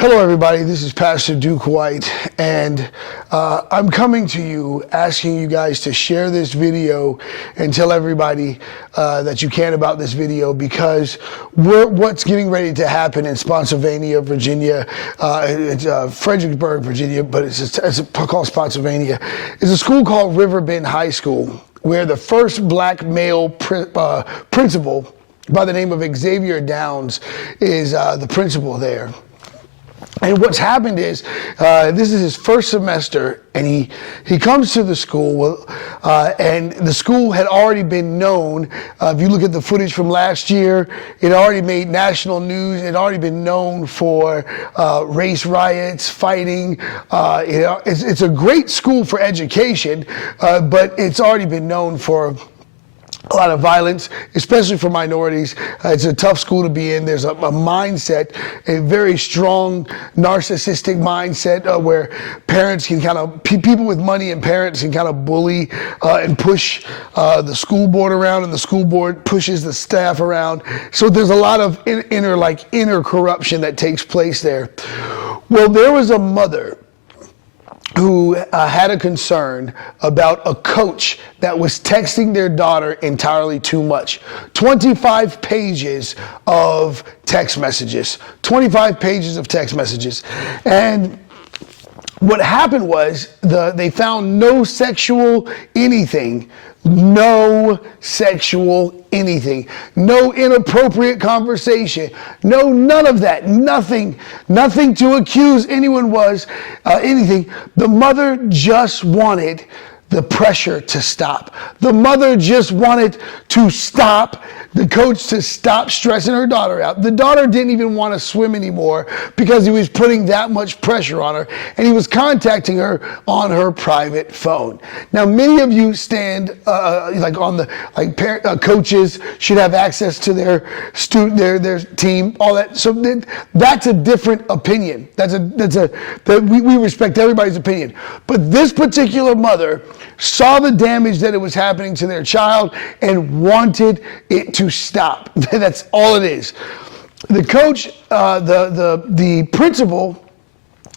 Hello, everybody. This is Pastor Duke White, and I'm coming to you asking you guys to share this video and tell everybody that you can about this video, because what's getting ready to happen in Spotsylvania, Virginia, it's Fredericksburg, Virginia, but it's called Spotsylvania. It's a school called Riverbend High School, where the first black male principal by the name of Xavier Downs is the principal there. And what's happened is, this is his first semester, and he comes to the school, and the school had already been known. If you look at the footage from last year, it already made national news. It had already been known for race riots, fighting. It's a great school for education, but it's already been known for a lot of violence, especially for minorities. It's a tough school to be in. There's a mindset, a very strong narcissistic mindset where parents can people with money and parents can kind of bully and push the school board around, and the school board pushes the staff around. So there's a lot of inner corruption that takes place there. Well, there was a mother who had a concern about a coach that was texting their daughter entirely too much. 25 pages of text messages. 25 pages of text messages. And what happened was they found no sexual anything. No sexual anything. No inappropriate conversation. No, none of that. Nothing to accuse anyone was anything. The mother just wanted the pressure to stop. The mother just wanted to stop the coach to stop stressing her daughter out. The daughter didn't even want to swim anymore because he was putting that much pressure on her, and he was contacting her on her private phone. Now, many of you stand coaches should have access to their their team, all that. So that's a different opinion. We respect everybody's opinion. But this particular mother saw the damage that it was happening to their child and wanted it to stop. That's all it is. The coach, the principal,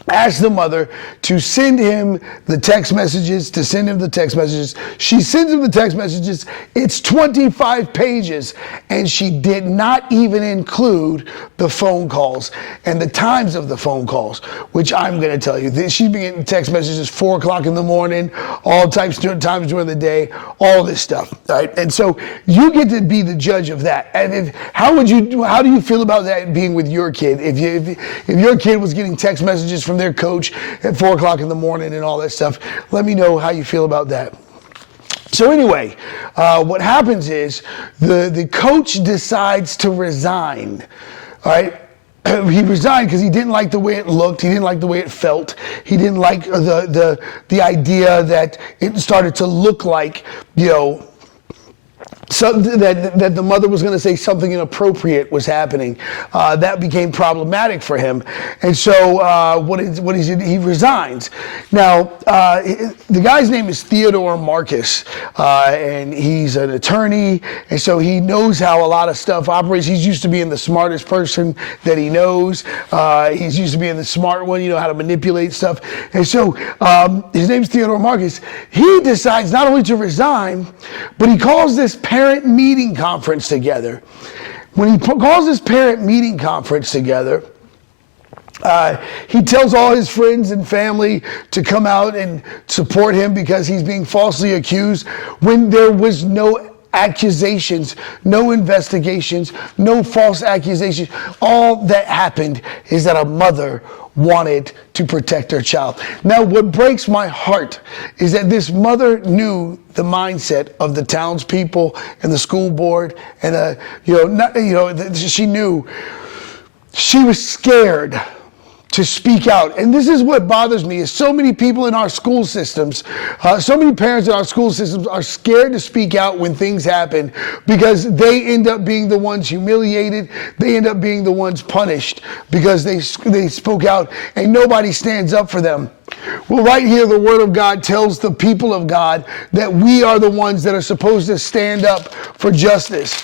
asked the mother to send him the text messages, She sends him the text messages. It's 25 pages, and she did not even include the phone calls and the times of the phone calls, which I'm going to tell you. She's been getting text messages 4 o'clock in the morning, all times during the day, all this stuff. Right? And so you get to be the judge of that. And how do you feel about that being with your kid? If your kid was getting text messages from their coach at 4 o'clock in the morning and all that stuff, let me know how you feel about that. So anyway, what happens is the coach decides to resign. All right. He resigned because he didn't like the way it looked. He didn't like the way it felt. He didn't like the idea that it started to look like, something that the mother was going to say something inappropriate was happening. That became problematic for him. And so he resigns. Now, the guy's name is Theodore Marcus, and he's an attorney, and so he knows how a lot of stuff operates. He's used to being the smartest person that he knows. He's used to being the smart one, how to manipulate stuff. And so his name's Theodore Marcus. He decides not only to resign, but he calls this parent meeting conference together. When he calls this parent meeting conference together, he tells all his friends and family to come out and support him because he's being falsely accused when there was no accusations, no investigations, no false accusations. All that happened is that a mother wanted to protect her child. Now, what breaks my heart is that this mother knew the mindset of the townspeople and the school board, and she knew she was scared to speak out. And this is what bothers me, is so many people in our school systems, so many parents in our school systems are scared to speak out when things happen because they end up being the ones humiliated. They end up being the ones punished because they spoke out and nobody stands up for them. Well, right here, the Word of God tells the people of God that we are the ones that are supposed to stand up for justice.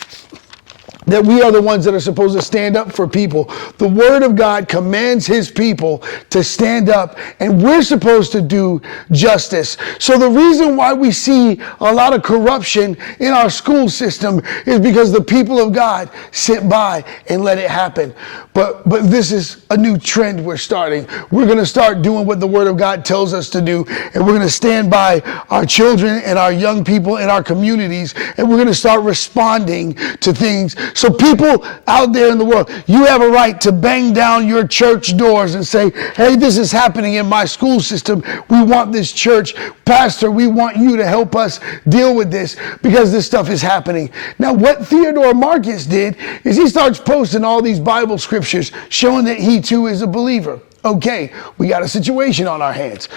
that we are the ones that are supposed to stand up for people. The Word of God commands His people to stand up, and we're supposed to do justice. So the reason why we see a lot of corruption in our school system is because the people of God sit by and let it happen. But this is a new trend we're starting. We're going to start doing what the Word of God tells us to do, and we're going to stand by our children and our young people in our communities, and we're going to start responding to things. So people out there in the world, you have a right to bang down your church doors and say, hey, this is happening in my school system. We want this church. Pastor, we want you to help us deal with this because this stuff is happening. Now, what Theodore Marcus did is he starts posting all these Bible scriptures showing that he too is a believer. Okay, we got a situation on our hands.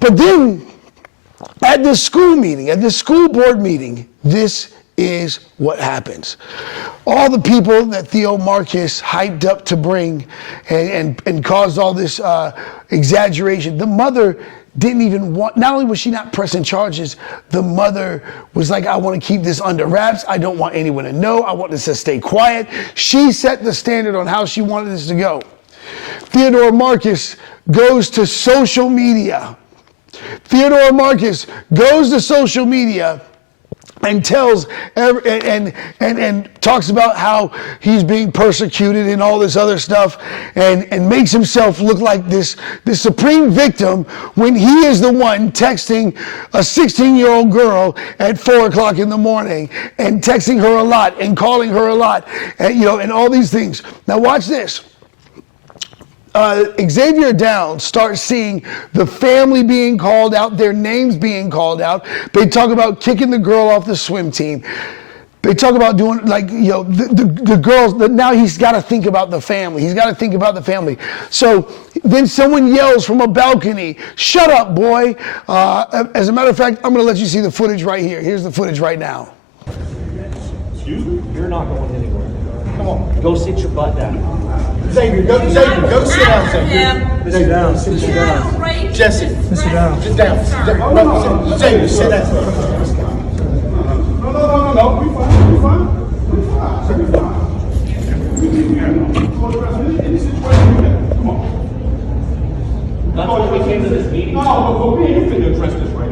But then at this school meeting, at this school board meeting, this is what happens. All the people that Theo Marcus hyped up to bring and caused all this exaggeration, the mother didn't even want, not only was she not pressing charges, the mother was like, I want to keep this under wraps. I don't want anyone to know. I want this to stay quiet. She set the standard on how she wanted this to go. Theodore Marcus goes to social media. Theodore Marcus goes to social media and tells and talks about how he's being persecuted and all this other stuff, and makes himself look like this supreme victim when he is the one texting a 16-year-old girl at 4 o'clock in the morning and texting her a lot and calling her a lot, and and all these things. Now watch this. Xavier Downs starts seeing the family being called out, their names being called out. They talk about kicking the girl off the swim team. They talk about doing the girls. Now he's got to think about the family. He's got to think about the family. So then someone yells from a balcony, "Shut up, boy!" As a matter of fact, I'm going to let you see the footage right here. Here's the footage right now. Excuse me? You're not going anywhere. Come on. Go sit your butt down. Xavier, go sit down, Xavier. Sit down, sit down. Jesse, Sit down. sit down. No, Xavier, sit down. No, we fine. That's what we came to this meeting. No, but we ain't finna address this right